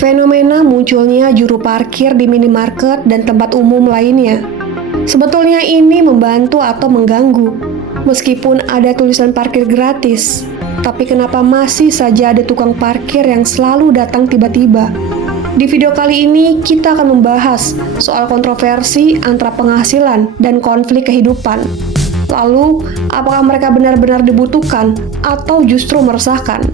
Fenomena munculnya juru parkir di minimarket dan tempat umum lainnya. Sebetulnya ini membantu atau mengganggu. Meskipun ada tulisan parkir gratis, tapi kenapa masih saja ada tukang parkir yang selalu datang tiba-tiba? Di video kali ini, kita akan membahas soal kontroversi antara penghasilan dan konflik kehidupan. Lalu, apakah mereka benar-benar dibutuhkan atau justru meresahkan?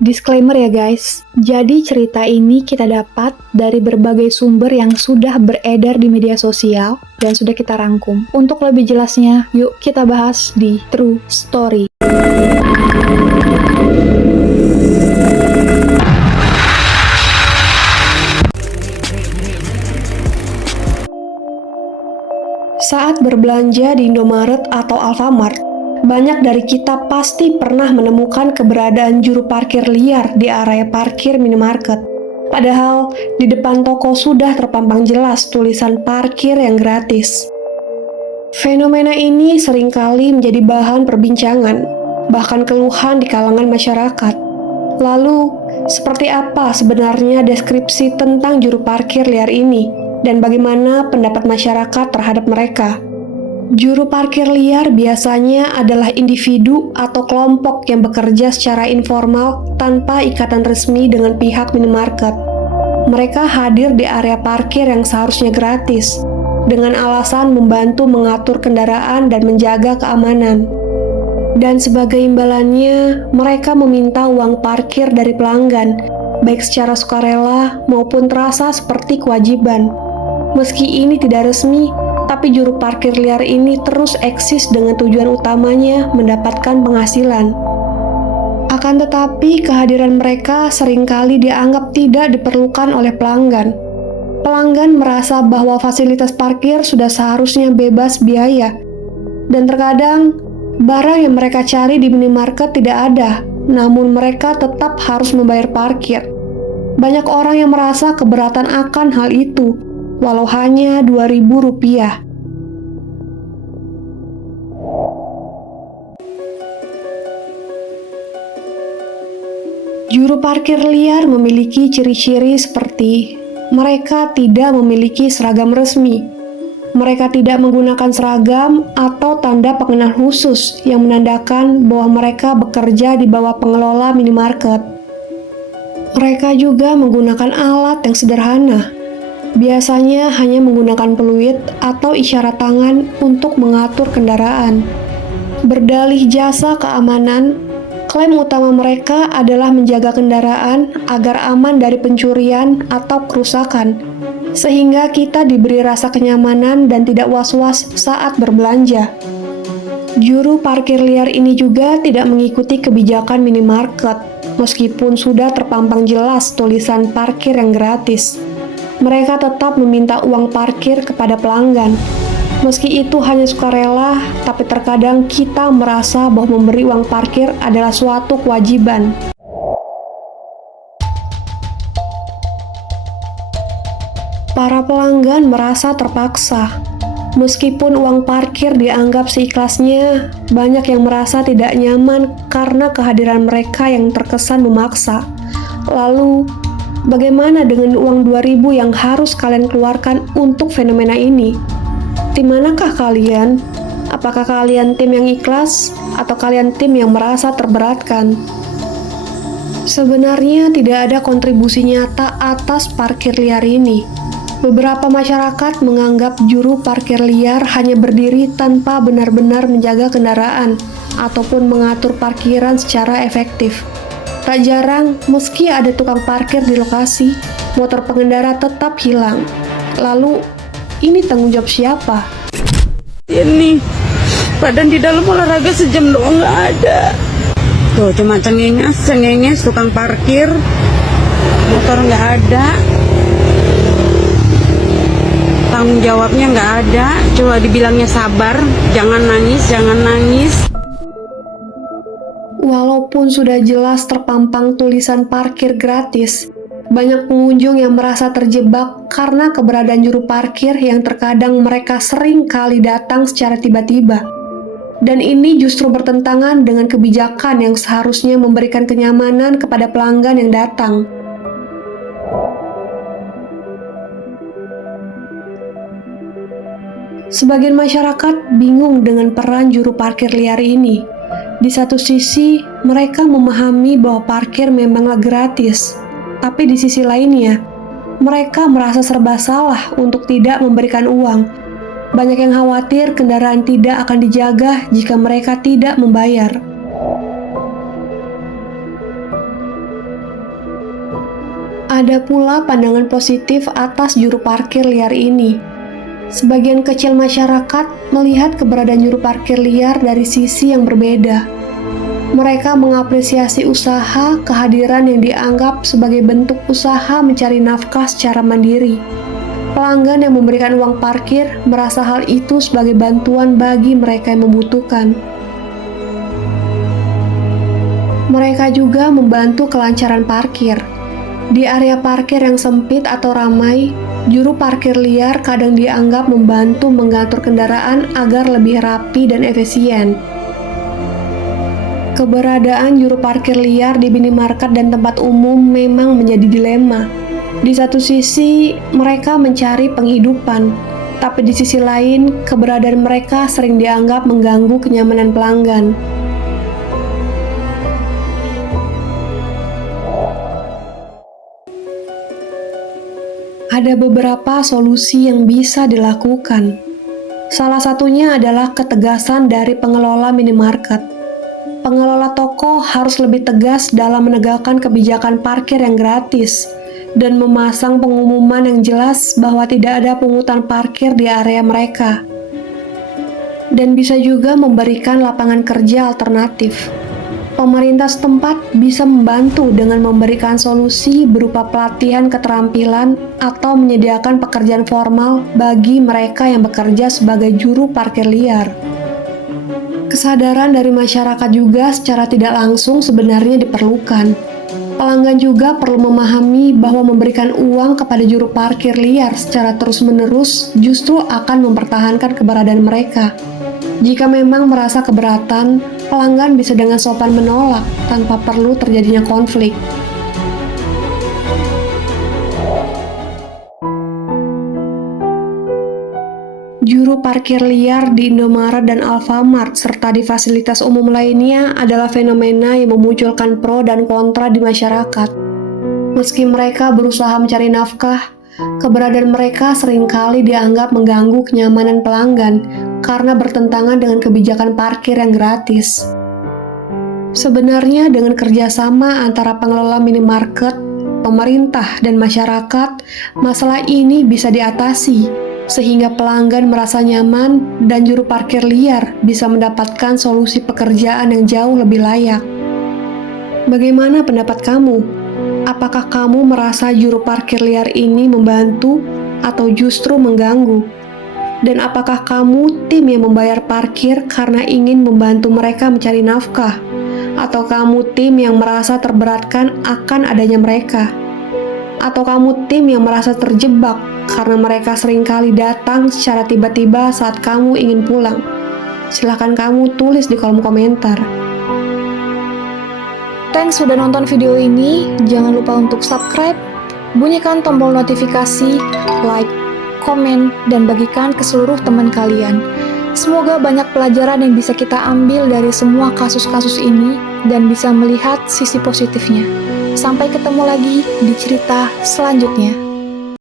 Disclaimer ya guys, jadi cerita ini kita dapat dari berbagai sumber yang sudah beredar di media sosial dan sudah kita rangkum. Untuk lebih jelasnya, yuk kita bahas di True Story. Saat berbelanja di Indomaret atau Alfamart, banyak dari kita pasti pernah menemukan keberadaan juru parkir liar di area parkir minimarket. Padahal di depan toko sudah terpampang jelas tulisan parkir yang gratis. Fenomena ini seringkali menjadi bahan perbincangan, bahkan keluhan di kalangan masyarakat. Lalu, seperti apa sebenarnya deskripsi tentang juru parkir liar ini, dan bagaimana pendapat masyarakat terhadap mereka? Juru parkir liar biasanya adalah individu atau kelompok yang bekerja secara informal tanpa ikatan resmi dengan pihak minimarket. Mereka hadir di area parkir yang seharusnya gratis, dengan alasan membantu mengatur kendaraan dan menjaga keamanan. Dan sebagai imbalannya, mereka meminta uang parkir dari pelanggan, baik secara sukarela maupun terasa seperti kewajiban. Meski ini tidak resmi, tapi juru parkir liar ini terus eksis dengan tujuan utamanya mendapatkan penghasilan. Akan tetapi, kehadiran mereka seringkali dianggap tidak diperlukan oleh pelanggan. Pelanggan merasa bahwa fasilitas parkir sudah seharusnya bebas biaya. Dan terkadang, barang yang mereka cari di minimarket tidak ada, namun mereka tetap harus membayar parkir. Banyak orang yang merasa keberatan akan hal itu, walau hanya Rp2.000. Juru parkir liar memiliki ciri-ciri seperti mereka tidak memiliki seragam resmi, mereka tidak menggunakan seragam atau tanda pengenal khusus yang menandakan bahwa mereka bekerja di bawah pengelola minimarket. Mereka juga menggunakan alat yang sederhana, biasanya hanya menggunakan peluit atau isyarat tangan untuk mengatur kendaraan. Berdalih jasa keamanan, klaim utama mereka adalah menjaga kendaraan agar aman dari pencurian atau kerusakan, sehingga kita diberi rasa kenyamanan dan tidak was-was saat berbelanja. Juru parkir liar ini juga tidak mengikuti kebijakan minimarket, meskipun sudah terpampang jelas tulisan parkir yang gratis. Mereka tetap meminta uang parkir kepada pelanggan. Meski itu hanya sukarela, tapi terkadang kita merasa bahwa memberi uang parkir adalah suatu kewajiban. Para pelanggan merasa terpaksa. Meskipun uang parkir dianggap seikhlasnya, banyak yang merasa tidak nyaman karena kehadiran mereka yang terkesan memaksa. Lalu, bagaimana dengan uang 2.000 yang harus kalian keluarkan untuk fenomena ini? Di manakah kalian? Apakah kalian tim yang ikhlas atau kalian tim yang merasa terberatkan? Sebenarnya tidak ada kontribusi nyata atas parkir liar ini. Beberapa masyarakat menganggap juru parkir liar hanya berdiri tanpa benar-benar menjaga kendaraan ataupun mengatur parkiran secara efektif. Tak jarang, meski ada tukang parkir di lokasi, motor pengendara tetap hilang. Lalu, ini tanggung jawab siapa? Ini, badan di dalam olahraga sejam doang nggak ada. Tuh, cuma cengenges, tukang parkir, motor nggak ada. Tanggung jawabnya nggak ada, coba dibilangnya sabar, jangan nangis. Walaupun sudah jelas terpampang tulisan parkir gratis, banyak pengunjung yang merasa terjebak karena keberadaan juru parkir yang terkadang mereka sering kali datang secara tiba-tiba. Dan ini justru bertentangan dengan kebijakan yang seharusnya memberikan kenyamanan kepada pelanggan yang datang. Sebagian masyarakat bingung dengan peran juru parkir liar ini. Di satu sisi, mereka memahami bahwa parkir memanglah gratis, tapi di sisi lainnya, mereka merasa serba salah untuk tidak memberikan uang. Banyak yang khawatir kendaraan tidak akan dijaga jika mereka tidak membayar. Ada pula pandangan positif atas juru parkir liar ini. Sebagian kecil masyarakat melihat keberadaan juru parkir liar dari sisi yang berbeda. Mereka mengapresiasi usaha kehadiran yang dianggap sebagai bentuk usaha mencari nafkah secara mandiri. Pelanggan yang memberikan uang parkir merasa hal itu sebagai bantuan bagi mereka yang membutuhkan. Mereka juga membantu kelancaran parkir. Di area parkir yang sempit atau ramai, juru parkir liar kadang dianggap membantu mengatur kendaraan agar lebih rapi dan efisien. Keberadaan juru parkir liar di minimarket dan tempat umum memang menjadi dilema. Di satu sisi, mereka mencari penghidupan, tapi di sisi lain, keberadaan mereka sering dianggap mengganggu kenyamanan pelanggan. Ada beberapa solusi yang bisa dilakukan. Salah satunya adalah ketegasan dari pengelola minimarket. Pengelola toko harus lebih tegas dalam menegakkan kebijakan parkir yang gratis dan memasang pengumuman yang jelas bahwa tidak ada pungutan parkir di area mereka. Dan bisa juga memberikan lapangan kerja alternatif. Pemerintah setempat bisa membantu dengan memberikan solusi berupa pelatihan keterampilan atau menyediakan pekerjaan formal bagi mereka yang bekerja sebagai juru parkir liar. Kesadaran dari masyarakat juga secara tidak langsung sebenarnya diperlukan. Pelanggan juga perlu memahami bahwa memberikan uang kepada juru parkir liar secara terus-menerus justru akan mempertahankan keberadaan mereka. Jika memang merasa keberatan, pelanggan bisa dengan sopan menolak tanpa perlu terjadinya konflik. Juru parkir liar di Indomaret dan Alfamart serta di fasilitas umum lainnya adalah fenomena yang memunculkan pro dan kontra di masyarakat. Meski mereka berusaha mencari nafkah, keberadaan mereka seringkali dianggap mengganggu kenyamanan pelanggan karena bertentangan dengan kebijakan parkir yang gratis. Sebenarnya dengan kerjasama antara pengelola minimarket, pemerintah, dan masyarakat, masalah ini bisa diatasi, sehingga pelanggan merasa nyaman dan juru parkir liar bisa mendapatkan solusi pekerjaan yang jauh lebih layak. Bagaimana pendapat kamu? Apakah kamu merasa juru parkir liar ini membantu atau justru mengganggu? Dan apakah kamu tim yang membayar parkir karena ingin membantu mereka mencari nafkah? Atau kamu tim yang merasa terberatkan akan adanya mereka? Atau kamu tim yang merasa terjebak karena mereka seringkali datang secara tiba-tiba saat kamu ingin pulang? Silahkan kamu tulis di kolom komentar. Thanks sudah nonton video ini. Jangan lupa untuk subscribe, bunyikan tombol notifikasi, like, komen, dan bagikan ke seluruh teman kalian. Semoga banyak pelajaran yang bisa kita ambil dari semua kasus-kasus ini dan bisa melihat sisi positifnya. Sampai ketemu lagi di cerita selanjutnya.